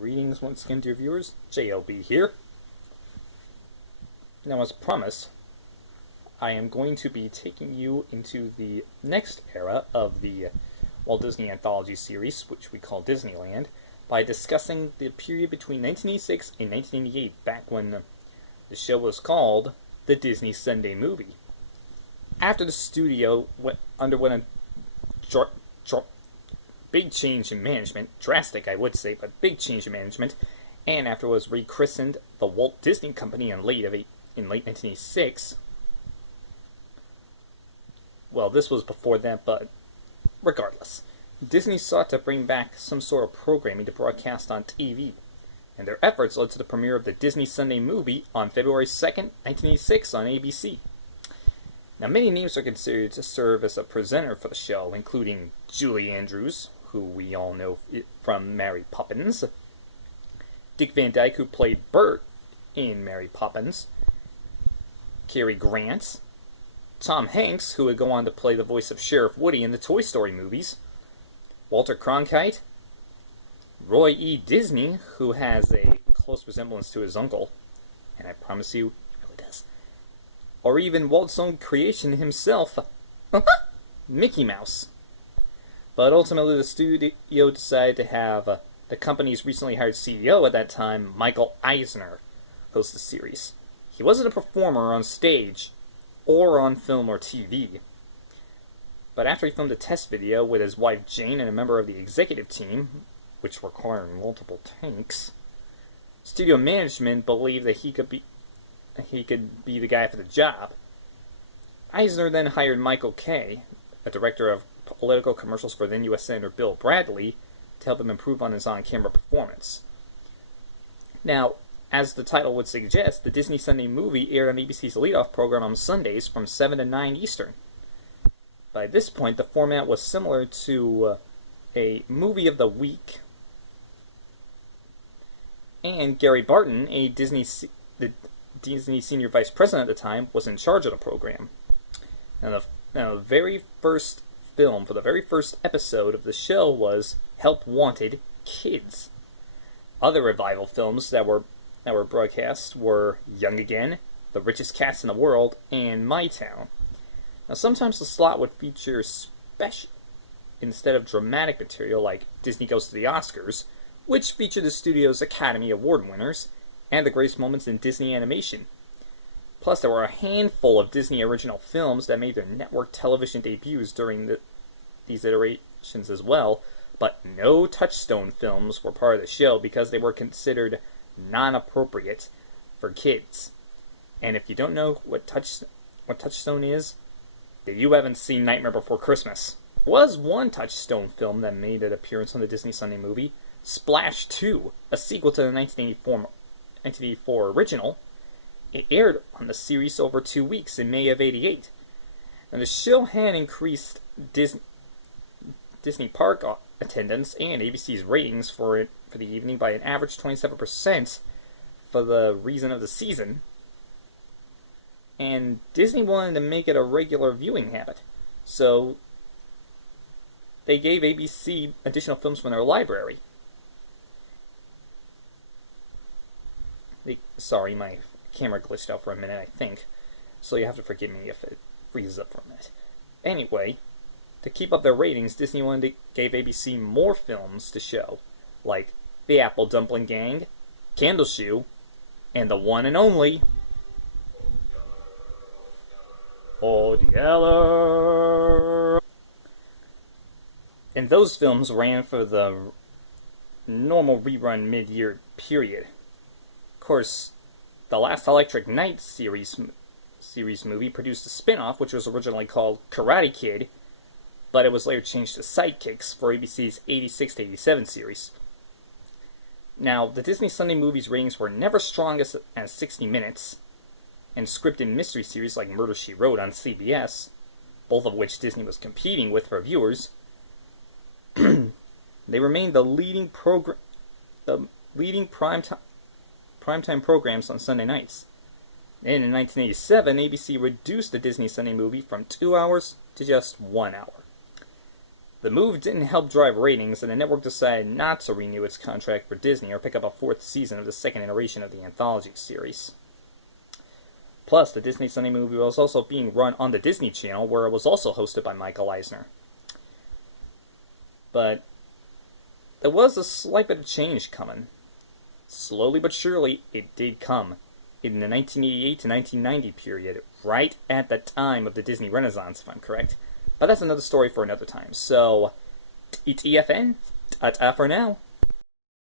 Greetings once again, dear viewers. JLB here. Now, as promised, I am going to be taking you into the next era of the Walt Disney Anthology series, which we call Disneyland, by discussing the period between 1986 and 1988, back when the show was called the Disney Sunday Movie. After the studio underwent a big change in management, drastic I would say, but big change in management, and after it was rechristened the Walt Disney Company in late 1986. Well, this was before that, but regardless, Disney sought to bring back some sort of programming to broadcast on TV, and their efforts led to the premiere of the Disney Sunday Movie on February 2nd, 1986 on ABC. Now, many names are considered to serve as a presenter for the show, including Julie Andrews, who we all know from Mary Poppins, Dick Van Dyke, who played Bert in Mary Poppins, Cary Grant, Tom Hanks, who would go on to play the voice of Sheriff Woody in the Toy Story movies, Walter Cronkite, Roy E. Disney, who has a close resemblance to his uncle, and I promise you, he really does, or even Walt's own creation himself, Mickey Mouse. But ultimately, the studio decided to have the company's recently hired CEO at that time, Michael Eisner, host the series. He wasn't a performer on stage or on film or TV. But after he filmed a test video with his wife Jane and a member of the executive team, which required multiple takes, studio management believed that he could be the guy for the job. Eisner then hired Michael Kay, a director of political commercials for then U.S. Senator Bill Bradley, to help him improve on his on-camera performance. Now, as the title would suggest, the Disney Sunday Movie aired on ABC's leadoff program on Sundays from 7 to 9 Eastern. By this point, the format was similar to a movie of the week, and Gary Barton, the Disney senior vice president at the time, was in charge of the program. Now, the very first film for the very first episode of the show was Help Wanted Kids. Other revival films that were broadcast were Young Again, The Richest Cats in the World, and My Town. Now, sometimes the slot would feature special instead of dramatic material like Disney Goes to the Oscars, which featured the studio's Academy Award winners and the greatest moments in Disney animation. Plus, there were a handful of Disney original films that made their network television debuts during these iterations as well, but no Touchstone films were part of the show because they were considered non-appropriate for kids. And if you don't know what Touchstone is, then you haven't seen Nightmare Before Christmas. There was one Touchstone film that made an appearance on the Disney Sunday Movie, Splash 2, a sequel to the 1984 original. It aired on the series over 2 weeks in May of '88. And the show had increased Disney park attendance and ABC's ratings for the evening by an average 27% for the reason of the season. And Disney wanted to make it a regular viewing habit, so they gave ABC additional films from their library. Sorry, my camera glitched out for a minute, I think, so you have to forgive me if it freezes up for a minute. Anyway, to keep up their ratings, Disney gave ABC more films to show, like The Apple Dumpling Gang, Candle Shoe, and the one and only Old Yeller. And those films ran for the normal rerun mid-year period. Of course, the Last Electric Night series movie produced a spin-off, which was originally called Karate Kid, but it was later changed to Sidekicks for ABC's 86 to 87 series. Now, the Disney Sunday Movie's ratings were never strong as 60 Minutes, and scripted mystery series like Murder, She Wrote on CBS, both of which Disney was competing with for viewers. They remained the leading primetime programs on Sunday nights. And in 1987, ABC reduced the Disney Sunday Movie from 2 hours to just 1 hour. The move didn't help drive ratings, and the network decided not to renew its contract for Disney or pick up a fourth season of the second iteration of the anthology series. Plus, the Disney Sunday movie was also being run on the Disney Channel, where it was also hosted by Michael Eisner. But there was a slight bit of change coming. Slowly but surely, it did come. In the 1988 to 1990 period, right at the time of the Disney Renaissance, if I'm correct. But that's another story for another time. So, it's EFN. Ta-ta for now.